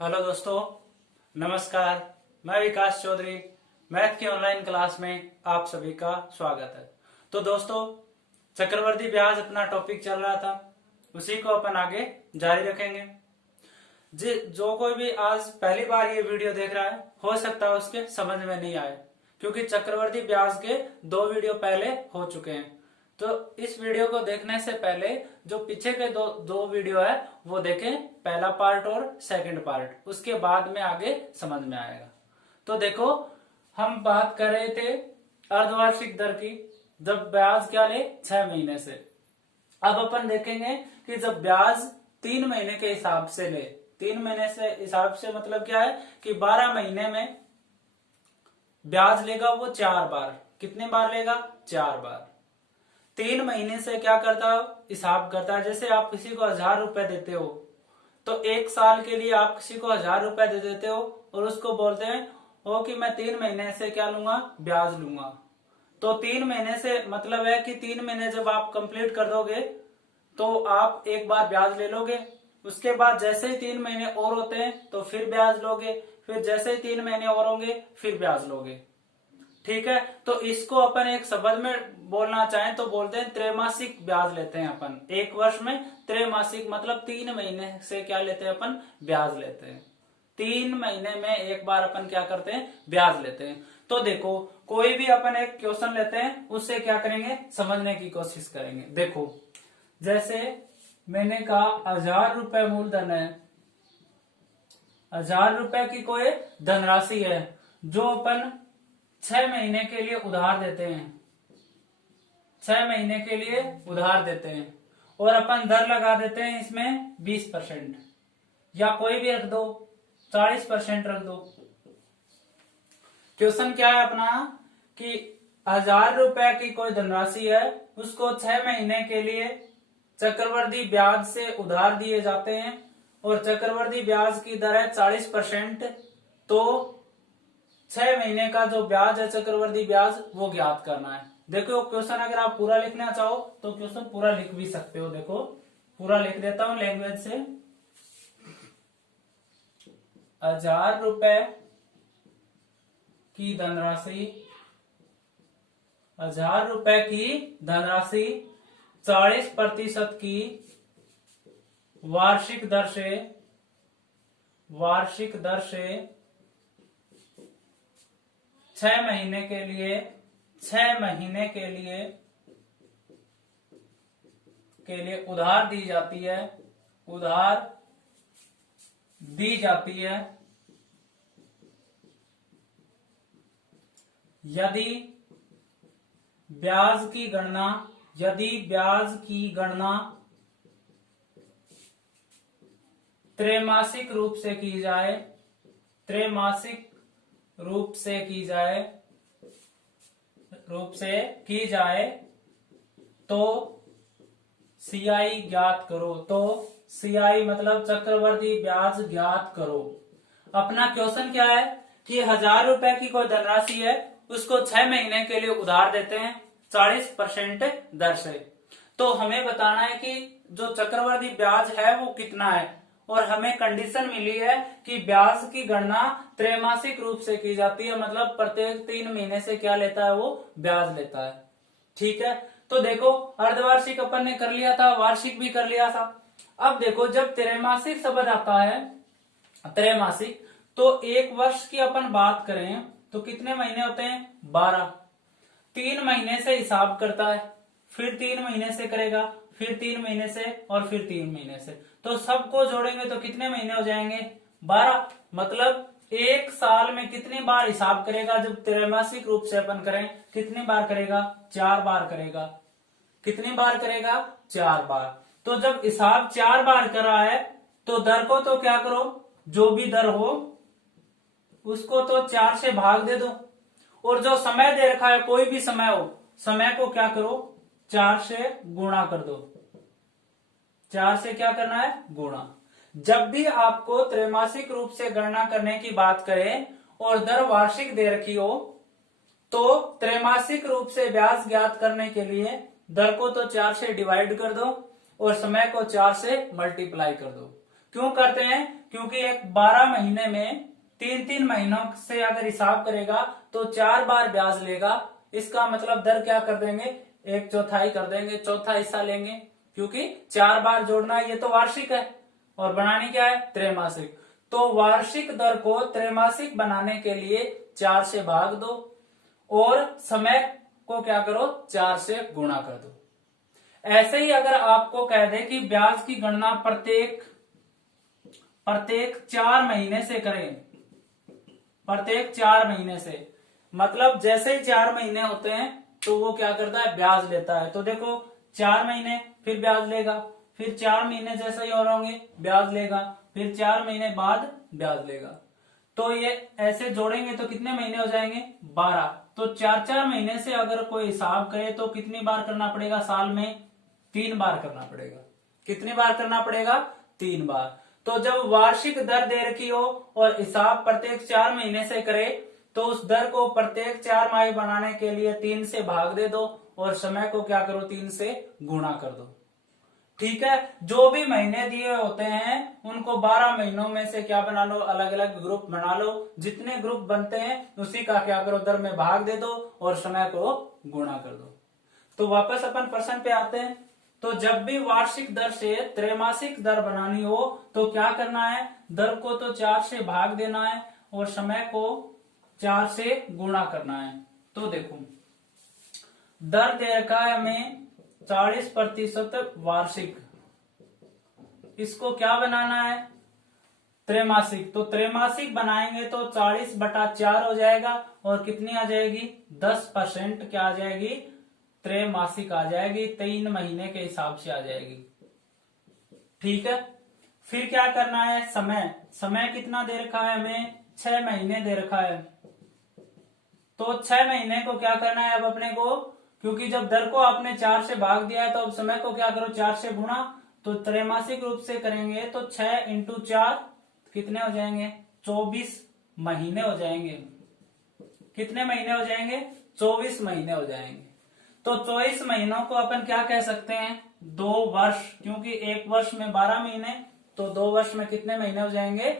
Hello दोस्तों, नमस्कार। मैं विकास चौधरी, मैथ की ऑनलाइन क्लास में आप सभी का स्वागत है। तो दोस्तों, चक्रवर्ती ब्याज अपना टॉपिक चल रहा था, उसी को अपन आगे जारी रखेंगे। जो कोई भी आज पहली बार ये वीडियो देख रहा है, हो सकता है उसके समझ में नहीं आए, क्योंकि चक्रवर्ती ब्याज के 2 वीडियो पहले हो चुके हैं। तो इस वीडियो को देखने से पहले जो पीछे के दो वीडियो है वो देखें, पहला पार्ट और सेकंड पार्ट, उसके बाद में आगे समझ में आएगा। तो देखो, हम बात कर रहे थे अर्धवार्षिक दर की, जब ब्याज क्या ले 6 महीने से। अब अपन देखेंगे कि जब ब्याज 3 महीने के हिसाब से ले, 3 महीने से हिसाब से मतलब क्या है कि 12 महीने में ब्याज लेगा वो 4 बार। कितने बार लेगा? 4 बार। 3 महीने से क्या करता है? हिसाब करता है। जैसे आप किसी को 1000 रुपए देते हो, तो 1 साल के लिए आप किसी को 1000 रुपए दे देते हो और उसको बोलते हैं हो कि मैं 3 महीने से क्या लूंगा? ब्याज लूंगा। तो 3 महीने से मतलब है कि 3 महीने जब आप कंप्लीट कर दोगे तो आप एक बार ब्याज ले लोगे। उसके बाद जैसे ही 3 महीने और होते हैं तो फिर ब्याज लोगे, फिर जैसे ही 3 महीने और होंगे फिर ब्याज लोगे। ठीक है, तो इसको अपन एक शब्द में बोलना चाहें तो बोलते हैं त्रैमासिक ब्याज लेते हैं अपन। एक वर्ष में त्रैमासिक मतलब 3 महीने से क्या लेते हैं अपन? ब्याज लेते हैं। 3 महीने में एक बार अपन क्या करते हैं? ब्याज लेते हैं। तो देखो, कोई भी अपन एक क्वेश्चन लेते हैं, उससे क्या करेंगे? समझने की कोशिश करेंगे। देखो, जैसे मैंने कहा 1000 रुपए मूलधन है, 1000 रुपए की कोई धनराशि है जो अपन 6 महीने के लिए उधार देते हैं। 6 महीने के लिए उधार देते हैं और अपन दर लगा देते हैं इसमें 20%, या कोई भी रख दो, 40% रख दो। क्वेश्चन क्या है अपना कि 1000 रुपए की कोई धनराशि है, उसको 6 महीने के लिए चक्रवर्ती ब्याज से उधार दिए जाते हैं और चक्रवर्ती ब्याज की दर है 40%। तो 6 महीने का जो ब्याज है चक्रवर्ती ब्याज वो ज्ञात करना है। देखो, क्वेश्चन अगर आप पूरा लिखना चाहो तो क्वेश्चन पूरा लिख भी सकते हो। देखो, पूरा लिख देता हूं लैंग्वेज से। 1000 रुपए की धनराशि, 1000 रुपए की धनराशि 40% की वार्षिक दर से 6 महीने के लिए 6 महीने के लिए उधार दी जाती है, उधार दी जाती है। यदि ब्याज की गणना त्रैमासिक रूप से की जाए, त्रैमासिक रूप से की जाए तो सीआई ज्ञात करो। तो सीआई मतलब चक्रवर्ती ब्याज ज्ञात करो। अपना क्वेश्चन क्या है कि 1000 रुपए की कोई धनराशि है, उसको 6 महीने के लिए उधार देते हैं 40% दर से। तो हमें बताना है कि जो चक्रवर्ती ब्याज है वो कितना है, और हमें कंडीशन मिली है कि ब्याज की गणना त्रैमासिक रूप से की जाती है, मतलब प्रत्येक 3 महीने से क्या लेता है? वो ब्याज लेता है। ठीक है, तो देखो, अर्धवार्षिक अपन ने कर लिया था, वार्षिक भी कर लिया था। अब देखो, जब त्रैमासिक शब्द आता है, त्रैमासिक, तो एक वर्ष की अपन बात करें तो कितने महीने होते हैं? 12। 3 महीने से हिसाब करता है, फिर 3 महीने से करेगा, फिर 3 महीने से और फिर 3 महीने से। तो सबको जोड़ेंगे तो कितने महीने हो जाएंगे? 12। मतलब एक साल में कितनी बार हिसाब करेगा? जब त्रैमासिक रूप से अपन करें, कितनी बार करेगा? 4 बार करेगा। कितनी बार करेगा? 4 बार। तो जब हिसाब 4 बार कर रहा है तो दर को तो क्या करो, जो भी दर हो उसको तो 4 से भाग दे दो, और जो समय दे रखा है, कोई भी समय हो, समय को क्या करो? 4 से गुणा कर दो। 4 से क्या करना है? गुणा। जब भी आपको त्रैमासिक रूप से गणना करने की बात करें और दर वार्षिक दे रखी हो, तो त्रैमासिक रूप से ब्याज ज्ञात करने के लिए दर को तो 4 से डिवाइड कर दो और समय को 4 से मल्टीप्लाई कर दो। क्यों करते हैं? क्योंकि एक 12 महीने में 3-3 महीनों से अगर हिसाब करेगा तो 4 बार ब्याज लेगा। इसका मतलब दर क्या कर देंगे, 1/4 कर देंगे, चौथा हिस्सा लेंगे, क्योंकि 4 बार जोड़ना है। ये तो वार्षिक है और बनानी क्या है, त्रैमासिक। तो वार्षिक दर को त्रैमासिक बनाने के लिए 4 से भाग दो और समय को क्या करो, 4 से गुणा कर दो। ऐसे ही अगर आपको कह दे कि ब्याज की गणना प्रत्येक 4 महीने से करें, प्रत्येक 4 महीने से, मतलब जैसे ही 4 महीने होते हैं तो वो क्या करता है, ब्याज लेता है। तो देखो 4 महीने फिर ब्याज लेगा, फिर 4 महीने जैसे ही और होंगे ब्याज लेगा, फिर 4 महीने बाद ब्याज लेगा। तो ये ऐसे जोड़ेंगे तो कितने महीने हो जाएंगे, 12। तो 4-4 महीने से अगर कोई हिसाब करे तो कितनी बार करना पड़ेगा, साल में 3 बार करना पड़ेगा। कितनी बार करना पड़ेगा, 3 बार। तो जब वार्षिक दर दे रखी हो और हिसाब प्रत्येक 4 महीने से करे तो उस दर को प्रत्येक 4 माह बनाने के लिए 3 से भाग दे दो और समय को क्या करो, 3 से गुणा कर दो। ठीक है, जो भी महीने दिए होते हैं उनको 12 महीनों में से क्या बना लो, अलग अलग ग्रुप बना लो। जितने ग्रुप बनते हैं उसी का क्या करो, दर में भाग दे दो और समय को गुणा कर दो। तो वापस अपन प्रश्न पे आते हैं। तो जब भी वार्षिक दर से त्रैमासिक दर बनानी हो तो क्या करना है, दर को तो 4 से भाग देना है और समय को 4 से गुणा करना है। तो देखो दर दे रखा है हमें 40% वार्षिक, इसको क्या बनाना है, त्रैमासिक। तो त्रैमासिक बनाएंगे तो 40/4 हो जाएगा और कितनी आ जाएगी, 10% क्या आ जाएगी, त्रैमासिक आ जाएगी, 3 महीने के हिसाब से आ जाएगी। ठीक है, फिर क्या करना है, समय। समय कितना दे रखा है हमें, 6 महीने दे रखा है। तो 6 महीने को क्या करना है अब अपने को, क्योंकि जब दर को आपने 4 से भाग दिया है तो अब समय को क्या करो, 4 से गुणा। तो त्रैमासिक रूप से करेंगे तो 6 × 4 कितने हो जाएंगे, 24 महीने हो जाएंगे। कितने महीने हो जाएंगे, 24 महीने हो जाएंगे। तो 24 महीनों को अपन क्या कह सकते हैं, 2 वर्ष, क्योंकि एक वर्ष में 12 महीने, तो 2 वर्ष में कितने महीने हो जाएंगे,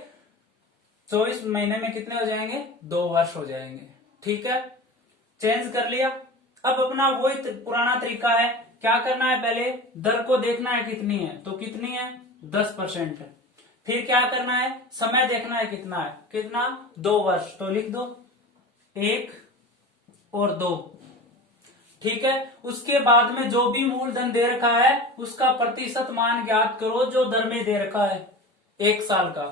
24 महीने में कितने हो जाएंगे, 2 वर्ष हो जाएंगे। ठीक है, चेंज कर लिया। अब अपना वही पुराना तरीका है, क्या करना है, पहले दर को देखना है कितनी है, तो कितनी है, 10%। फिर क्या करना है, समय देखना है कितना है, कितना, 2 वर्ष। तो लिख दो 1 और 2। ठीक है, उसके बाद में जो भी मूलधन दे रखा है उसका प्रतिशत मान ज्ञात करो जो दर में दे रखा है 1 साल का।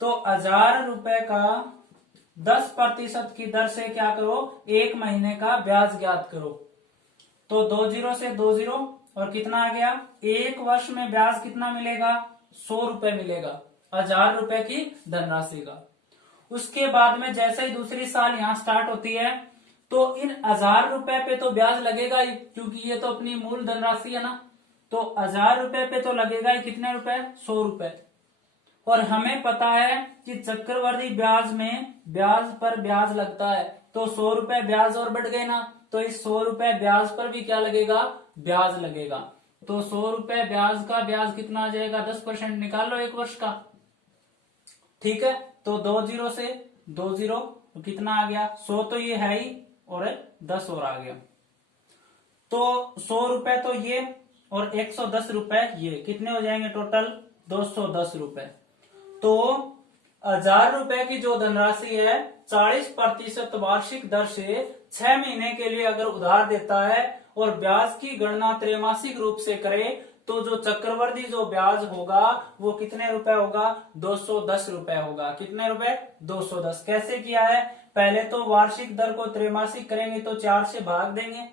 तो 1000 रुपए का 10% की दर से क्या करो, 1 महीने का ब्याज ज्ञात करो। तो 2 0 से 2 0 और कितना आ गया, 1 वर्ष में ब्याज कितना मिलेगा, 100 रुपए मिलेगा, 1000 रुपए की धनराशि का। उसके बाद में जैसे ही दूसरी साल यहाँ स्टार्ट होती है तो इन 1000 रुपए पे तो ब्याज लगेगा ही, क्योंकि ये तो अपनी मूल धनराशि है ना। तो 1000 रुपए पे तो लगेगा ही, कितने रुपए, 100 रुपए। और हमें पता है कि चक्रवृद्धि ब्याज में ब्याज पर ब्याज लगता है, तो 100 रुपए ब्याज और बढ़ गए ना, तो इस 100 रुपए ब्याज पर भी क्या लगेगा, ब्याज लगेगा। तो 100 रुपए ब्याज का ब्याज कितना आ जाएगा, 10% निकाल लो 1 वर्ष का। ठीक है, तो 2 0 से 2 0 तो कितना आ गया, 100 तो ये है ही और 10 और आ गया। तो 100 रुपए तो ये और 110 रुपए ये, कितने हो जाएंगे टोटल, 210 रुपए। तो 1000 रुपए की जो धनराशि है 40% वार्षिक दर से 6 महीने के लिए अगर उधार देता है और ब्याज की गणना त्रैमासिक रूप से करे तो जो चक्रवृद्धि जो ब्याज होगा वो कितने रुपए होगा, 210 रुपए होगा। कितने रुपए, 210। कैसे किया है, पहले तो वार्षिक दर को त्रैमासिक करेंगे तो 4 से भाग देंगे,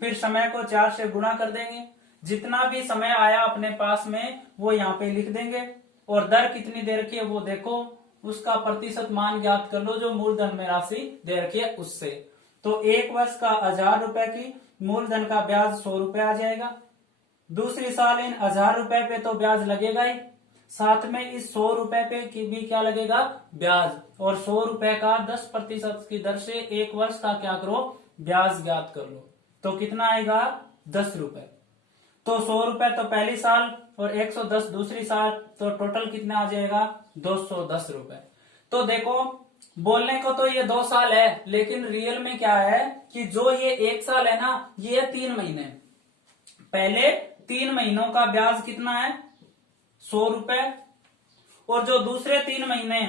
फिर समय को 4 से गुणा कर देंगे, जितना भी समय आया अपने पास में वो यहाँ पे लिख देंगे और दर कितनी दे रखी है वो देखो, उसका प्रतिशत मान ज्ञात कर लो जो मूलधन में राशि दे रखी है उससे। तो 1 वर्ष का 1000 रुपए की मूलधन का ब्याज 100 रुपए आ जाएगा। दूसरी साल इन 1000 रुपए पे तो ब्याज लगेगा ही, साथ में इस 100 रुपए पे की भी क्या लगेगा, ब्याज। और 100 रुपए का 10% की दर से 1 वर्ष का क्या करो, ब्याज ज्ञात कर लो। तो कितना आएगा, 10 रुपए। तो 100 रुपए तो पहली साल और 110 दूसरी साल, तो टोटल कितना आ जाएगा 210 रुपए। तो देखो बोलने को तो ये 2 साल है, लेकिन रियल में क्या है कि जो ये 1 साल है ना, ये 3 महीने। पहले 3 महीनों का ब्याज कितना है 100 रुपए, और जो दूसरे 3 महीने,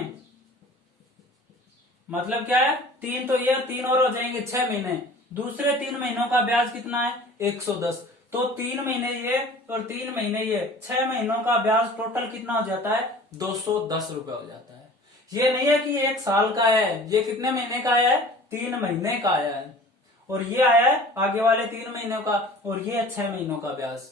मतलब क्या है 3 तो ये 3 और हो जाएंगे 6 महीने, दूसरे 3 महीनों का ब्याज कितना है 110। तो 3 महीने ये और 3 महीने ये, 6 महीनों का ब्याज टोटल कितना हो जाता है 210 रुपए हो जाता है। ये नहीं है कि ये 1 साल का है, ये कितने महीने का आया है 3 महीने का आया है, और ये आया है आगे वाले 3 महीनों का, और ये 6 महीनों का ब्याज।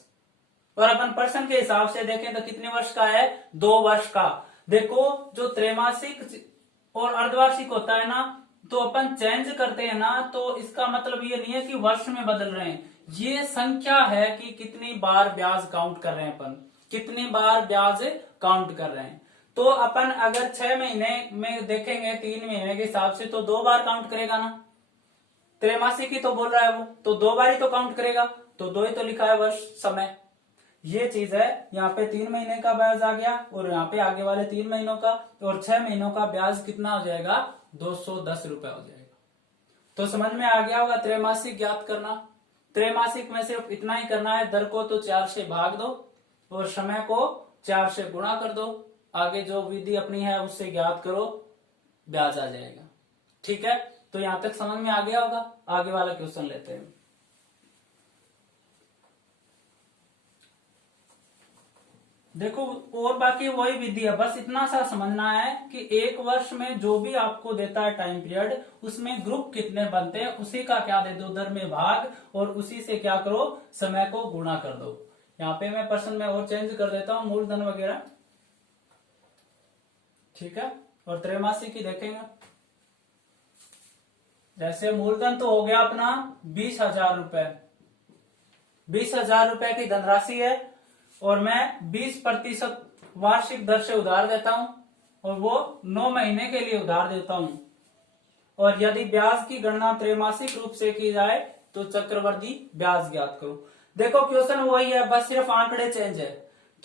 और अपन पर्सन के हिसाब से देखें तो कितने वर्ष का है 2 वर्ष का। देखो जो त्रैमासिक और अर्धवार्षिक होता है ना, तो अपन चेंज करते हैं ना, तो इसका मतलब ये नहीं है कि वर्ष में बदल रहे हैं, ये संख्या है कि कितनी बार ब्याज काउंट कर रहे हैं अपन, कितनी बार ब्याज काउंट कर रहे हैं। तो अपन अगर 6 महीने में देखेंगे 3 महीने के हिसाब से, तो 2 बार काउंट करेगा ना, त्रैमासिक ही तो बोल रहा है वो, तो 2 बार ही तो काउंट करेगा, तो 2 ही तो लिखा है वर्ष समय। ये चीज है, यहाँ पे 3 महीने का ब्याज आ गया, और यहाँ पे आगे वाले 3 महीनों का, और 6 महीनों का ब्याज कितना हो जाएगा 210 रुपए हो जाएगा। तो समझ में आ गया होगा त्रैमासिक ज्ञात करना। त्रैमासिक में सिर्फ इतना ही करना है, दर को तो 4 से भाग दो और समय को 4 से गुणा कर दो, आगे जो विधि अपनी है उससे ज्ञात करो, ब्याज आ जाएगा। ठीक है, तो यहां तक समझ में आ गया होगा। आगे वाला क्वेश्चन लेते हैं। देखो और बाकी वही विधि है, बस इतना सा समझना है कि 1 वर्ष में जो भी आपको देता है टाइम पीरियड, उसमें ग्रुप कितने बनते हैं, उसी का क्या दे दो दर में भाग, और उसी से क्या करो समय को गुणा कर दो। यहाँ पे मैं पर्सन में और चेंज कर देता हूँ मूलधन वगैरह। ठीक है, और त्रैमासिक ही देखेंगे। जैसे मूलधन तो हो गया अपना 20,000 रुपए, 20,000 रुपए की धनराशि है, और मैं 20% वार्षिक दर से उधार देता हूं, और वो 9 महीने के लिए उधार देता हूं। और यदि ब्याज की गणना त्रैमासिक रूप से की जाए तो चक्रवृद्धि ब्याज ज्ञात करो। देखो क्वेश्चन वही है, बस सिर्फ आंकड़े चेंज है।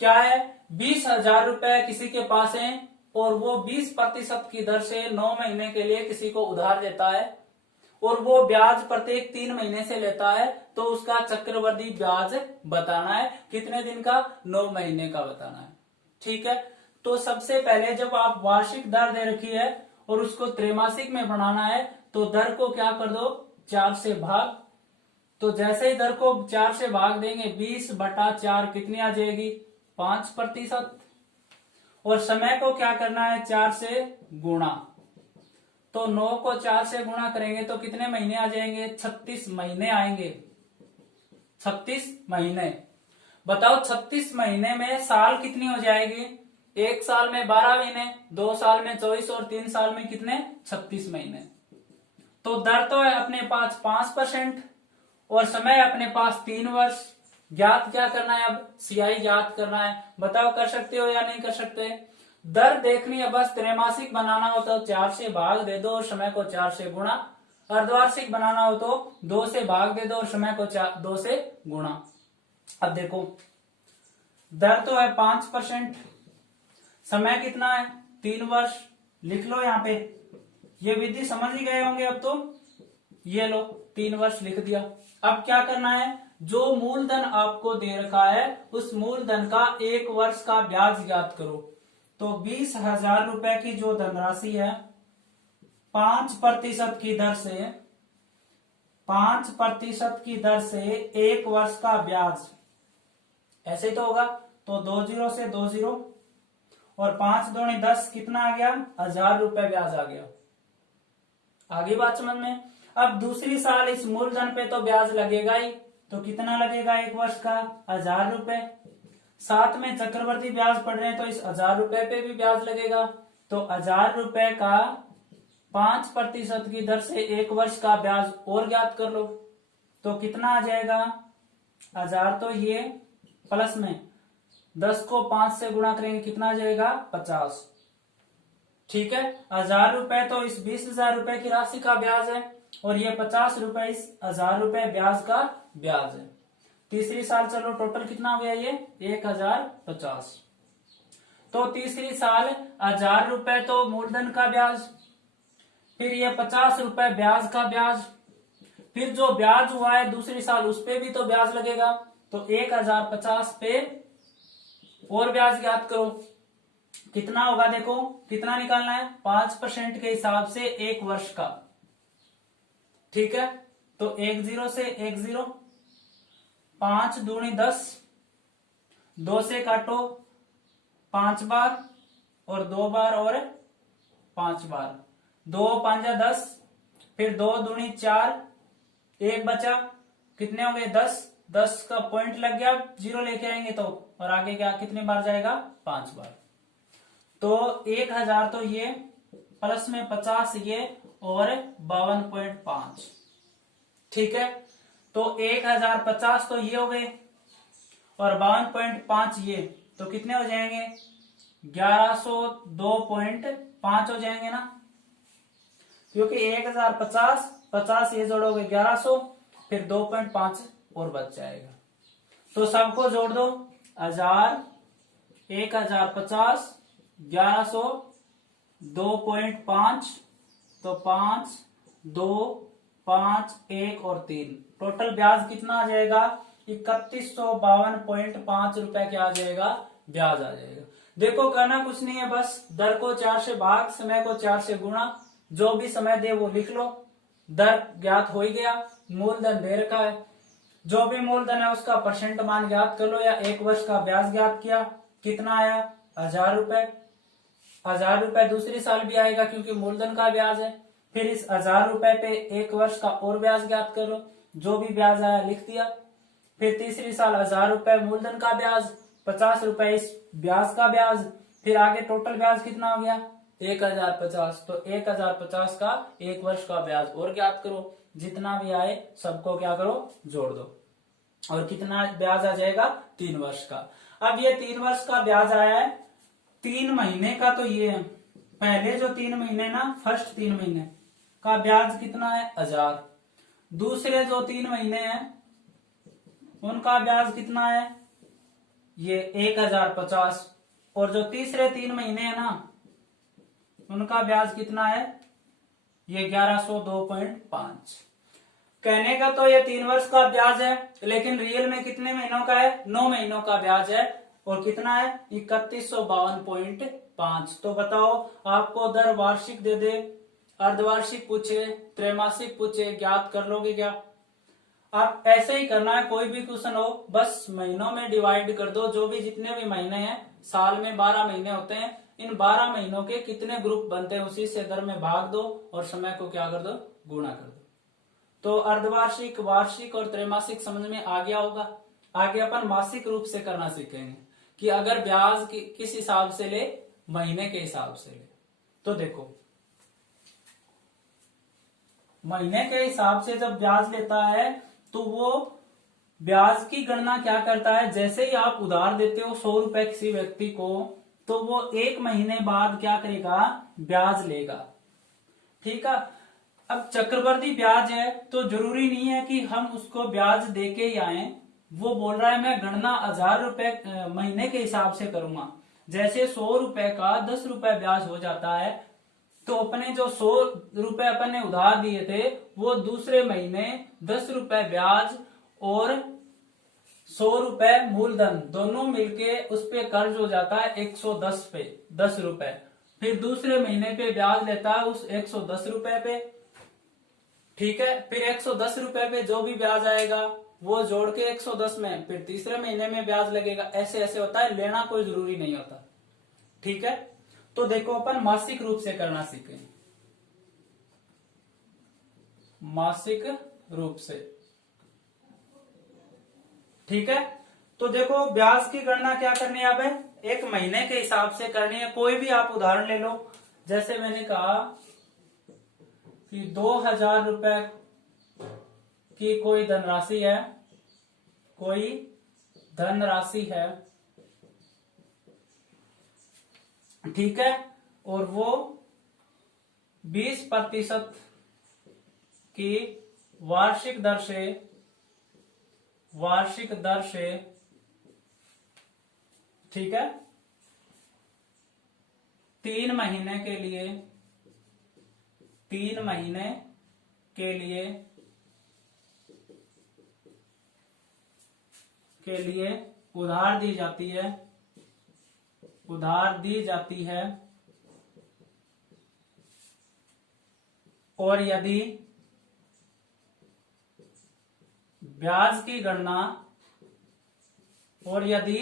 क्या है 20,000 रुपए किसी के पास है, और वो 20% की दर से 9 महीने के लिए किसी को उधार देता है, और वो ब्याज प्रत्येक 3 महीने से लेता है, तो उसका चक्रवृद्धि ब्याज बताना है। कितने दिन का 9 महीने का बताना है। ठीक है, तो सबसे पहले जब आप वार्षिक दर दे रखी है और उसको त्रैमासिक में बनाना है, तो दर को क्या कर दो 4 से भाग। तो जैसे ही दर को 4 से भाग देंगे 20/4 कितनी आ जाएगी 5%, और समय को क्या करना है 4 से गुणा। तो 9 को 4 से गुणा करेंगे तो कितने महीने आ जाएंगे 36 महीने आएंगे। 36 महीने, बताओ 36 महीने में साल कितनी हो जाएगी, 1 साल में 12 महीने, 2 साल में 24, और 3 साल में कितने 36 महीने। तो दर तो है अपने पास 5%, और समय अपने पास 3 वर्ष। ज्ञात क्या करना है अब, सीआई ज्ञात करना है। बताओ कर सकते हो या नहीं कर सकते। दर देखनी है, बस त्रैमासिक बनाना हो तो 4 से भाग दे दो और समय को 4 से गुणा। अर्धवार्षिक बनाना हो तो 2 से भाग दे दो और समय को 2 से गुणा। अब देखो दर तो है 5%, समय कितना है 3 वर्ष। लिख लो यहाँ पे, ये विधि समझ ही गए होंगे अब तो। ये लो 3 वर्ष लिख दिया। अब क्या करना है, जो मूलधन आपको दे रखा है उस मूलधन का 1 वर्ष का ब्याज ज्ञात करो। तो 20,000 रुपए की जो धनराशि है 5% की दर से, 5% की दर से 1 वर्ष का ब्याज, ऐसे तो होगा। तो 2 0 से 2 0, और 5 दूनी 10 कितना आ गया 1,000 रुपए ब्याज आ गया। आगे बात समझ में। अब दूसरी साल इस मूलधन पे तो ब्याज लगेगा ही, तो कितना लगेगा 1 वर्ष का 1,000 रुपए। साथ में चक्रवर्ती ब्याज पड़ रहे हैं तो इस 1,000 रुपए पे भी ब्याज लगेगा। तो 1,000 रुपए का 5% की दर से 1 वर्ष का ब्याज और ज्ञात कर लो। तो कितना आ जाएगा 1,000, तो ये प्लस में 10 को 5 से गुणा करेंगे कितना आ जाएगा 50। ठीक है, 1,000 रुपए तो इस 20,000 रुपए की राशि का ब्याज है, और ये 50 रुपए इस 1,000 रुपए ब्याज का ब्याज है। तीसरी साल चलो टोटल कितना हो गया ये 1050। तो तीसरी साल 1000 रुपए तो मूलधन का ब्याज, फिर ये 50 रुपए ब्याज का ब्याज, फिर जो ब्याज हुआ है दूसरी साल उस पे भी तो ब्याज लगेगा। तो 1050 पे और ब्याज ज्ञात करो, कितना होगा देखो, कितना निकालना है 5% के हिसाब से एक वर्ष का। ठीक है, तो 10 से 10, 5 दूनी 10, 2 से काटो 5 बार और 2 बार और 5 बार, 2 5 10, फिर 2 दूनी 4, 1 बचा, कितने हो गए 10, 10 का पॉइंट लग गया, 0 लेके आएंगे तो, और आगे क्या कितने बार जाएगा 5 बार। तो 1000 तो ये प्लस में 50 ये और 52.5। ठीक है, तो 1050 तो ये हो गए और 52.5 ये, तो कितने हो जाएंगे 1102.5 हो जाएंगे ना, क्योंकि 1050 50 ये जोड़ोगे 1100, फिर 2.5 और बच जाएगा। तो सबको जोड़ दो 1000, 1050, 1100, 2.5, तो 5, 2, 5, 1 और 3, टोटल ब्याज कितना आ जाएगा 3152.5 रुपए क्या आ जाएगा, ब्याज आ जाएगा। देखो करना कुछ नहीं है, बस दर को 4 से भाग, समय को 4 से गुणा, जो भी समय दे वो लिख लो, दर ज्ञात हो ही गया, मूलधन दे रखा है, जो भी मूलधन है उसका परसेंट मान ज्ञात कर लो, या एक वर्ष का ब्याज ज्ञात किया, कितना आया 1000 रुपए। 1000 रुपए दूसरी साल भी आएगा क्योंकि मूलधन का ब्याज है, फिर इस 1000 रुपए पे एक वर्ष का और ब्याज ज्ञात करो, जो भी ब्याज आया लिख दिया, फिर तीसरी साल 1000 रुपए मूलधन का ब्याज, 50 रुपए इस ब्याज का ब्याज, फिर आगे टोटल ब्याज कितना हो गया 1050। तो 1050 का एक वर्ष का ब्याज और ज्ञात करो, जितना भी आए सबको क्या करो जोड़ दो, और कितना ब्याज आ जाएगा 3 वर्ष का। अब ये 3 वर्ष का ब्याज आया है, 3 महीने का तो ये है, पहले जो 3 महीने ना फर्स्ट 3 महीने का ब्याज कितना है 1000, दूसरे जो 3 महीने हैं उनका ब्याज कितना है ये 1050, और जो तीसरे 3 महीने है ना उनका ब्याज कितना है ये 1102.5। कहने का तो ये 3 वर्ष का ब्याज है, लेकिन रियल में कितने महीनों का है 9 महीनों का ब्याज है, और कितना है 3152.5। तो बताओ आपको दर वार्षिक दे दे, अर्धवार्षिक पूछे, त्रैमासिक पूछे, ज्ञात कर लोगे क्या? आप ऐसे ही करना है, कोई भी क्वेश्चन हो बस महीनों में डिवाइड कर दो, जो भी जितने भी महीने हैं, साल में 12 महीने होते हैं, इन 12 महीनों के कितने ग्रुप बनते हैं उसी से दर में भाग दो और समय को क्या कर दो गुणा कर दो। तो अर्धवार्षिक, वार्षिक और त्रैमासिक समझ में आ गया होगा। आगे अपन मासिक रूप से करना सीखेंगे कि अगर ब्याज किस हिसाब से ले, महीने के हिसाब से ले। तो देखो महीने के हिसाब से जब ब्याज लेता है तो वो ब्याज की गणना क्या करता है, जैसे ही आप उधार देते हो 100 रुपए किसी व्यक्ति को, तो वो 1 महीने बाद क्या करेगा ब्याज लेगा। ठीक है, अब चक्रवृद्धि ब्याज है तो जरूरी नहीं है कि हम उसको ब्याज देके ही आए, वो बोल रहा है मैं गणना 1000 रुपए महीने के हिसाब से करूंगा। जैसे 100 रुपए का 10 रुपए ब्याज हो जाता है, तो अपने जो 100 रुपए अपन ने उधार दिए थे वो दूसरे महीने 10 रुपए ब्याज और 100 रुपए मूलधन दोनों मिलके उस पे कर्ज हो जाता है 110 पे 10 रुपए, फिर दूसरे महीने पे ब्याज लेता है उस 110 रुपए पे। ठीक है, फिर 110 रुपए पे जो भी ब्याज आएगा वो जोड़ के 110 में फिर तीसरे महीने में ब्याज लगेगा। ऐसे ऐसे होता है, लेना कोई जरूरी नहीं होता। ठीक है, तो देखो अपन मासिक रूप से करना सीखें, मासिक रूप से। ठीक है, तो देखो ब्याज की गणना क्या करनी है, अब 1 महीने के हिसाब से करनी है। कोई भी आप उदाहरण ले लो, जैसे मैंने कहा कि 2000 रुपए की कोई धनराशि है, कोई धनराशि है, ठीक है, और वो 20% की वार्षिक दर से वार्षिक दर से, ठीक है, 3 महीने के लिए, 3 महीने के लिए उधार दी जाती है, उधार दी जाती है, और यदि ब्याज की गणना, और यदि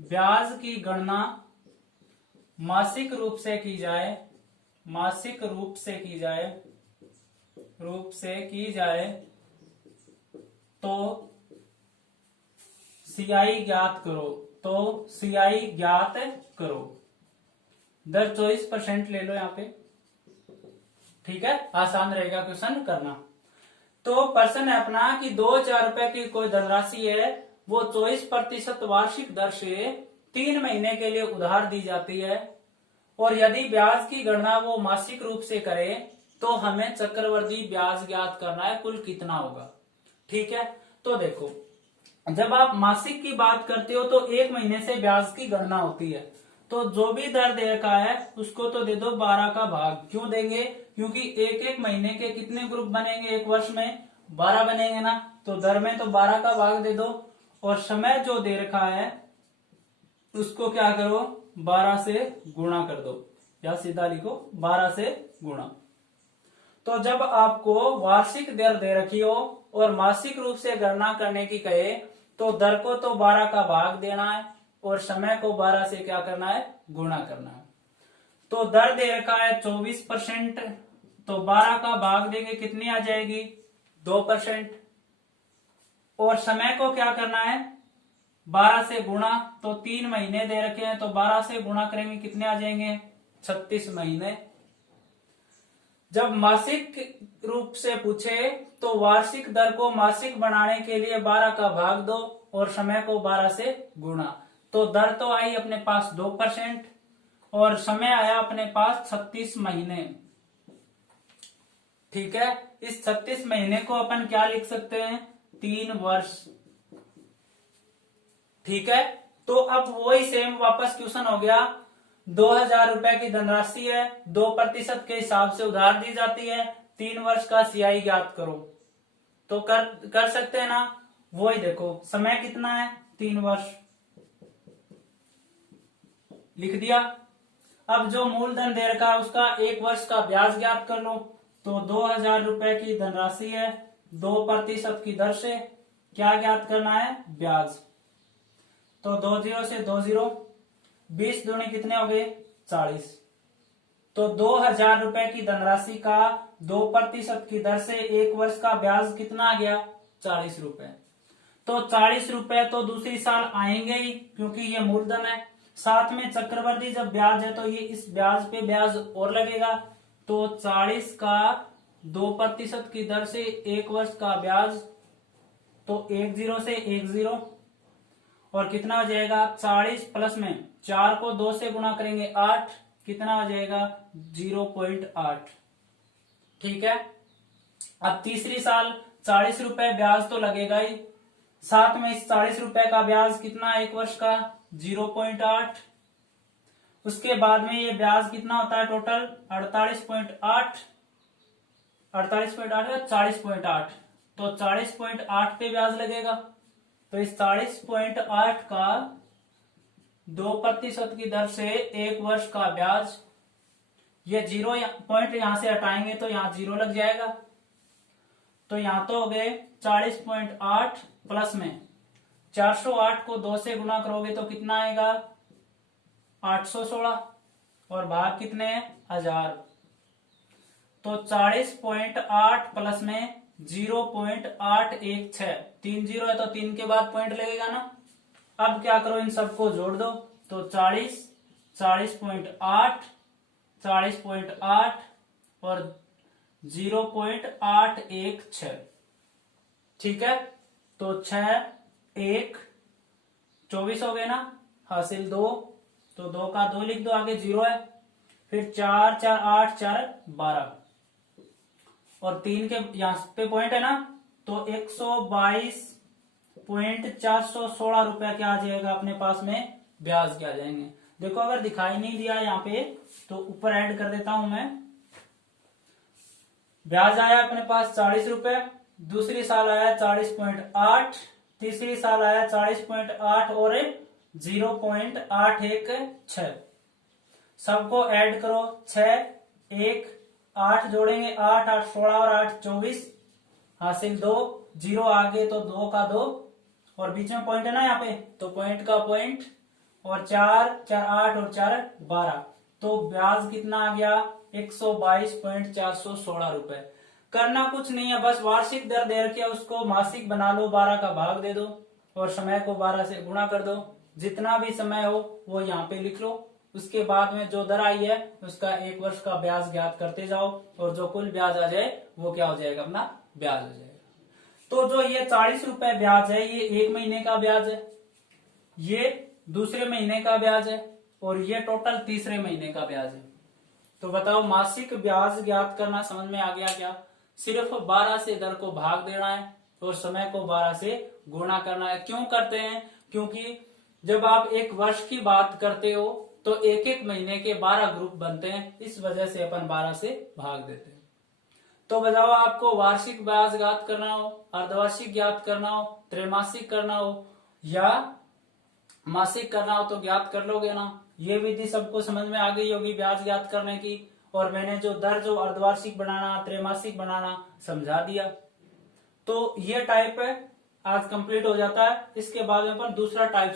ब्याज की गणना मासिक रूप से की जाए, मासिक रूप से की जाए, रूप से की जाए, तो सीआई ज्ञात करो, तो सीआई ज्ञात करो। दर 24% ले लो यहां पे, ठीक है, आसान रहेगा क्वेश्चन करना। तो प्रश्न है अपना कि 2000 रुपए की कोई धनराशि है, वो 24% वार्षिक दर से 3 महीने के लिए उधार दी जाती है, और यदि ब्याज की गणना वो मासिक रूप से करे तो हमें चक्रवृद्धि ब्याज ज्ञात करना है, कुल कितना होगा। ठीक है, तो देखो जब आप मासिक की बात करते हो तो 1 महीने से ब्याज की गणना होती है, तो जो भी दर दे रखा है उसको तो दे दो 12 का भाग। क्यों देंगे? क्योंकि एक एक महीने के कितने ग्रुप बनेंगे, एक वर्ष में 12 बनेंगे ना, तो दर में तो 12 का भाग दे दो, और समय जो दे रखा है उसको क्या करो, 12 से गुणा कर दो, या सीधा लिखो 12 से गुणा। तो जब आपको वार्षिक दर दे रखी हो और मासिक रूप से गणना करने की कहे तो दर को तो 12 का भाग देना है और समय को 12 से क्या करना है, गुणा करना है। तो दर दे रखा है 24%, तो 12 का भाग देंगे कितनी आ जाएगी, 2%, और समय को क्या करना है, 12 से गुणा, तो 3 महीने दे रखे हैं तो 12 से गुणा करेंगे कितने आ जाएंगे, 36 महीने। जब मासिक रूप से पूछे तो वार्षिक दर को मासिक बनाने के लिए 12 का भाग दो और समय को 12 से गुणा, तो दर तो आई अपने पास 2% और समय आया अपने पास 36 महीने। ठीक है, इस 36 महीने को अपन क्या लिख सकते हैं, 3 वर्ष। ठीक है, तो अब वही सेम वापस क्वेश्चन हो गया, 2000 रुपए की धनराशि है, 2% के हिसाब से उधार दी जाती है, 3 वर्ष का सीआई ज्ञात करो। तो कर सकते हैं ना, वही देखो समय कितना है, 3 वर्ष लिख दिया। अब जो मूलधन दे रखा है उसका 1 वर्ष का ब्याज ज्ञात कर लो। तो 2000 रुपए की धनराशि है, 2% की दर से क्या ज्ञात करना है, ब्याज। तो 2 0 से 2 0, 20 दूनी कितने हो गए, 40। तो 2000 रुपए की धनराशि का 2% की दर से 1 वर्ष का ब्याज कितना आ गया, 40 रुपए। तो 40 रुपए तो दूसरी साल आएंगे ही क्योंकि ये मूलधन है, साथ में चक्रवृद्धि जब ब्याज है तो ये इस ब्याज पे ब्याज और लगेगा। तो 40 का 2% की दर से 1 वर्ष का ब्याज, तो 1 0 से 1 0, और कितना हो जाएगा, 40 प्लस में 4 को 2 से गुणा करेंगे 8, कितना हो जाएगा, 0.8। ठीक है, अब तीसरी साल 40 रुपए ब्याज तो लगेगा ही, साथ में इस 40 रुपए का ब्याज कितना, 1 वर्ष का 0.8। उसके बाद में ये ब्याज कितना होता है टोटल, 48.8, 48.8 या 40.8, तो 40.8 पे ब्याज लगेगा। तो इस 40.8 का 2% की दर से 1 वर्ष का ब्याज, ये 0 पॉइंट यहां से हटाएंगे तो यहां 0 लग जाएगा। तो यहां तो हो गए 40.8 प्लस में 408 को 2 से गुणा करोगे तो कितना आएगा, 816, और भाग कितने हैं, 1000। तो 40.8 प्लस में 0.816, 3 0 है तो 3 के बाद पॉइंट लगेगा ना। अब क्या करो, इन सबको जोड़ दो, तो 40, 40.8, 40.8 और 0.816। ठीक है, तो 6 1 24 हो गए ना, हासिल 2, तो 2 का 2 लिख दो, आगे 0 है, फिर 4 4 8 4 12, और 3 के यहां पे पॉइंट है ना, तो 122 0.416 क्या आ जाएगा अपने पास में, ब्याज क्या आ जाएंगे। देखो अगर दिखाई नहीं दिया यहाँ पे तो ऊपर ऐड कर देता हूं मैं। ब्याज आया अपने पास 40 रुपए, दूसरी साल आया 40.8, तीसरी साल आया 40.8 और 0.816। सबको ऐड करो, 6 1 8 जोड़ेंगे, 8 8 16 और 8 24, हासिल 2, 0 आगे तो 2 का 2 और बीच में पॉइंट है ना यहाँ पे, तो पॉइंट का पॉइंट, और 4 4 8 और 4 12, तो ब्याज कितना आ गया 122.416 रुपए। करना कुछ नहीं है, बस वार्षिक दर दे रखी है उसको मासिक बना लो, 12 का भाग दे दो और समय को 12 से गुणा कर दो, जितना भी समय हो वो यहाँ पे लिख लो। उसके बाद में जो दर आई है उसका 1 वर्ष का ब्याज ज्ञात करते जाओ और जो कुल ब्याज आ जाए वो क्या हो जाएगा, अपना ब्याज हो जाएगा। तो जो ये 40 रुपए ब्याज है ये 1 महीने का ब्याज है, ये दूसरे महीने का ब्याज है और ये टोटल तीसरे महीने का ब्याज है। तो बताओ मासिक ब्याज ज्ञात करना समझ में आ गया क्या? सिर्फ 12 से दर को भाग देना है और समय को 12 से गुणा करना है। क्यों करते हैं? क्योंकि जब आप 1 वर्ष की बात करते हो तो एक एक महीने के 12 ग्रुप बनते हैं, इस वजह से अपन 12 से भाग देते हैं। तो बताओ आपको वार्षिक ब्याज ज्ञात करना हो, अर्धवार्षिक ज्ञात करना हो, त्रैमासिक करना हो या मासिक करना हो तो ज्ञात कर लोगे ना। ये विधि सबको समझ में आ गई होगी ब्याज ज्ञात करने की, और मैंने जो दर जो अर्धवार्षिक बनाना त्रैमासिक बनाना समझा दिया। तो ये टाइप है आज कंप्लीट हो जाता है। इसके बाद में अपन दूसरा टाइप